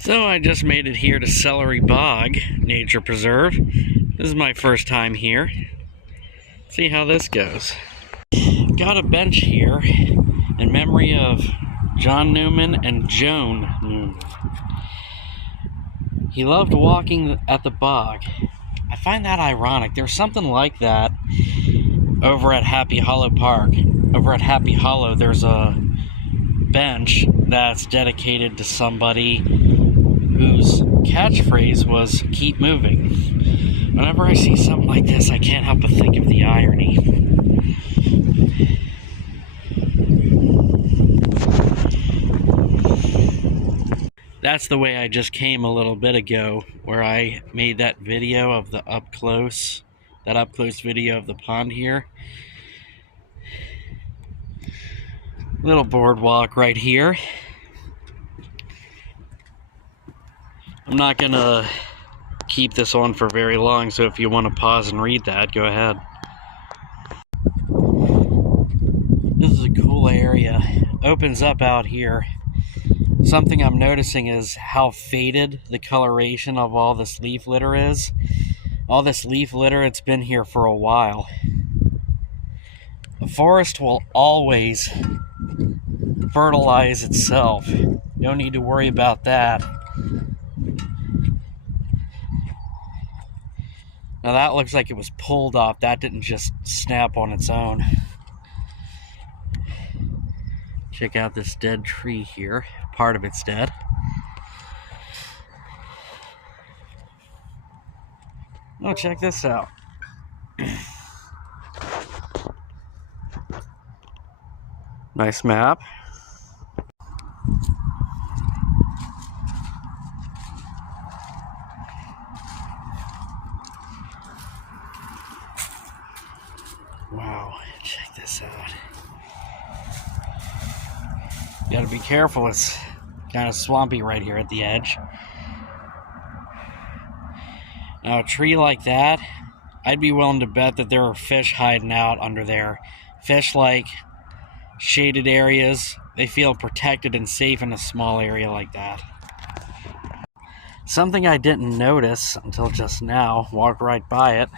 So I just made it here to Celery Bog Nature Preserve. This is my first time here. See how this goes. Got a bench here in memory of John Newman and Joan Newman. He loved walking at the bog. I find that ironic. There's something like that over at Happy Hollow Park. Over at Happy Hollow, there's a bench that's dedicated to somebody whose catchphrase was "keep moving." Whenever I see something like this, I can't help but think of the irony. That's the way I just came a little bit ago, where I made that video of the up close video of the pond here. Little boardwalk right here. I'm not gonna keep this on for very long, so if you want to pause and read that, go ahead. This is a cool area. Opens up out here. Something I'm noticing is how faded the coloration of all this leaf litter is. All this leaf litter, it's been here for a while. The forest will always fertilize itself. You don't need to worry about that. Now that looks like it was pulled off. That didn't just snap on its own. Check out this dead tree here. Part of it's dead. Oh, check this out. Nice map. Wow, check this out. You gotta be careful, it's kind of swampy right here at the edge. Now a tree like that, I'd be willing to bet that there are fish hiding out under there. Fish like shaded areas, they feel protected and safe in a small area like that. Something I didn't notice until just now, walked right by it.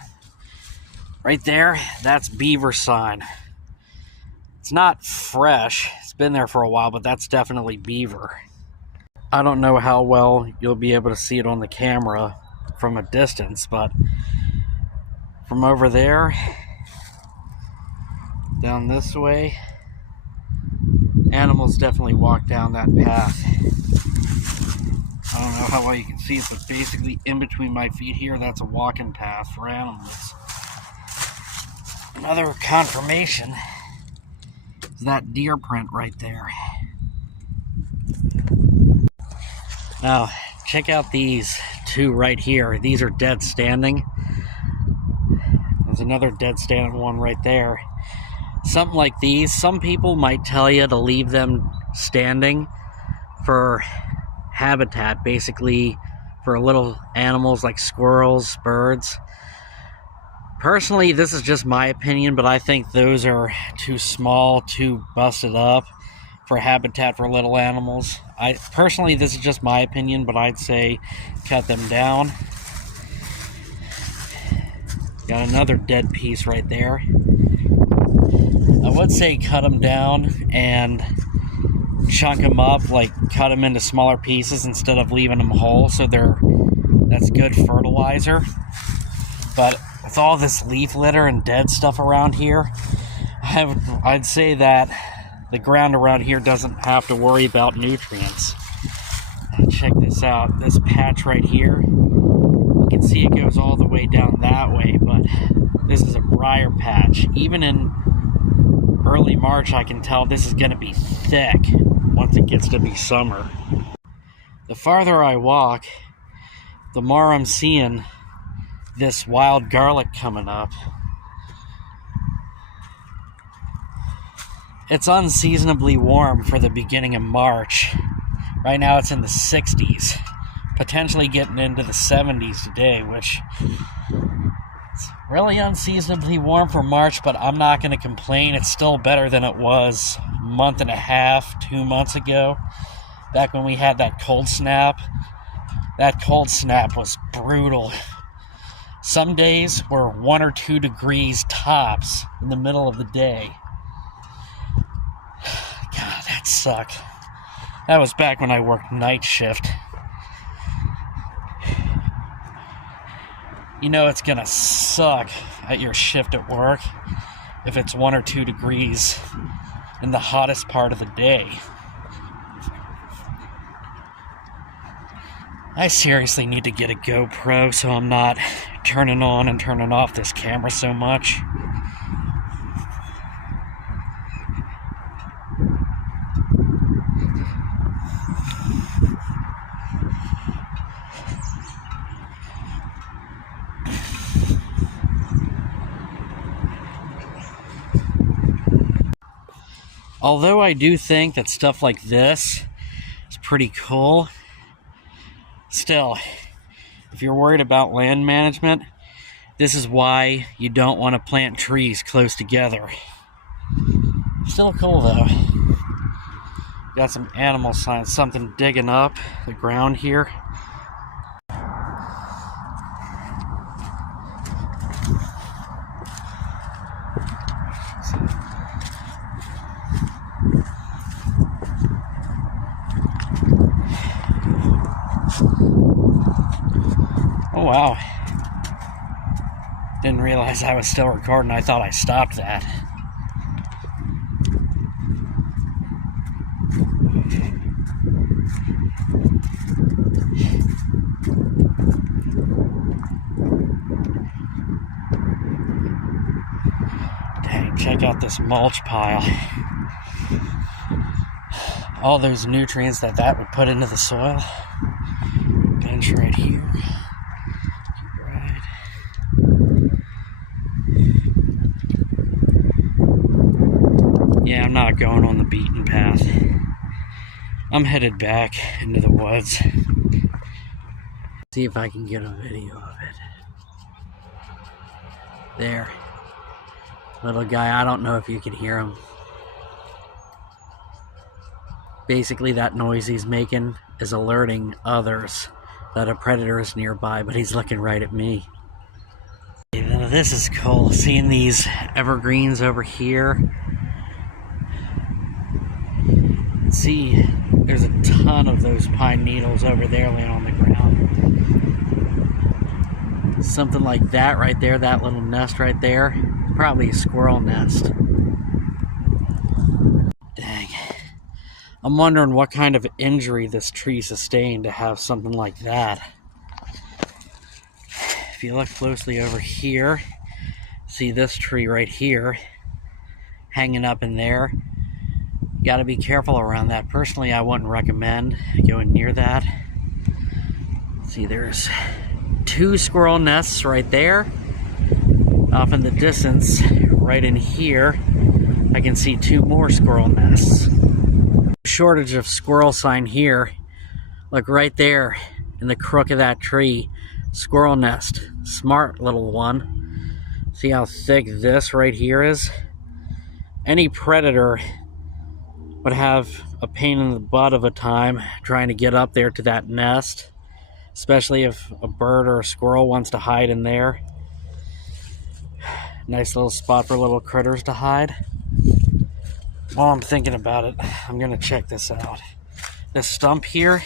Right there, that's beaver sign. It's not fresh, it's been there for a while, but that's definitely beaver. I don't know how well you'll be able to see it on the camera from a distance, but from over there, down this way, animals definitely walk down that path. I don't know how well you can see it, but basically in between my feet here, that's a walking path for animals. Another confirmation is that deer print right there. Now, check out these two right here. These are dead standing. There's another dead standing one right there. Something like these, some people might tell you to leave them standing for habitat, basically for little animals like squirrels, birds. Personally, this is just my opinion, but I think those are too small, too busted up for habitat for little animals. Personally, this is just my opinion, but I'd say cut them down. Got another dead piece right there. I would say cut them down and chunk them up, like cut them into smaller pieces instead of leaving them whole, so that's good fertilizer. But with all this leaf litter and dead stuff around here, I'd say that the ground around here doesn't have to worry about nutrients. Check this out, this patch right here. You can see it goes all the way down that way, but this is a briar patch. Even in early March, I can tell this is going to be thick once it gets to be summer. The farther I walk, the more I'm seeing this wild garlic coming up. It's unseasonably warm for the beginning of March. Right now it's in the 60s, potentially getting into the 70s today, which is really unseasonably warm for March, but I'm not going to complain. It's still better than it was a month and a half, 2 months ago, back when we had that cold snap. That cold snap was brutal. Some days were 1 or 2 degrees tops in the middle of the day. God, that sucked. That was back when I worked night shift. You know it's gonna suck at your shift at work if it's 1 or 2 degrees in the hottest part of the day. I seriously need to get a GoPro so I'm not turning on and turning off this camera so much. Although I do think that stuff like this is pretty cool, still, if you're worried about land management, this is why you don't want to plant trees close together. Still cool though. Got some animal signs, something digging up the ground here. Oh wow. Didn't realize I was still recording. I thought I stopped that. Dang, check out this mulch pile. All those nutrients that would put into the soil. Bench right here. Right. Yeah, I'm not going on the beaten path. I'm headed back into the woods. See if I can get a video of it. There. Little guy, I don't know if you can hear him. Basically, that noise he's making is alerting others that a predator is nearby, but he's looking right at me. This is cool, seeing these evergreens over here. See, there's a ton of those pine needles over there laying on the ground. Something like that right there, that little nest right there, probably a squirrel nest. Dang. I'm wondering what kind of injury this tree sustained to have something like that. If you look closely over here, see this tree right here hanging up in there. You gotta be careful around that. Personally, I wouldn't recommend going near that. See, there's 2 squirrel nests right there. Off in the distance, right in here, I can see 2 more squirrel nests. Shortage of squirrel sign here. Look right there in the crook of that tree. Squirrel nest. Smart little one. See how thick this right here is? Any predator would have a pain in the butt of a time trying to get up there to that nest, especially if a bird or a squirrel wants to hide in there. Nice little spot for little critters to hide. While I'm thinking about it, I'm gonna check this out. This stump here,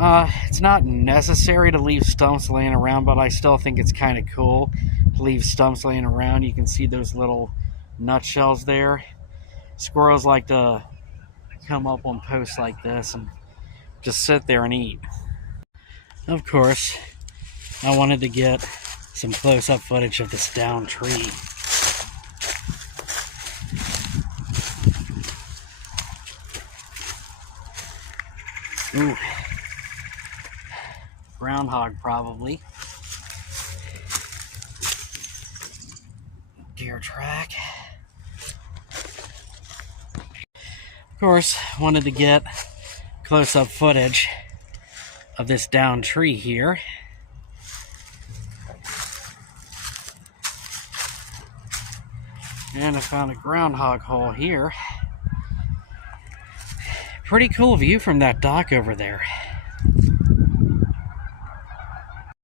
it's not necessary to leave stumps laying around, but I still think it's kind of cool to leave stumps laying around. You can see those little nutshells there. Squirrels like to come up on posts like this and just sit there and eat. Of course, I wanted to get some close-up footage of this downed tree. Ooh. Groundhog, probably. Deer track. Of course, wanted to get close-up footage of this downed tree here. And I found a groundhog hole here. Pretty cool view from that dock over there.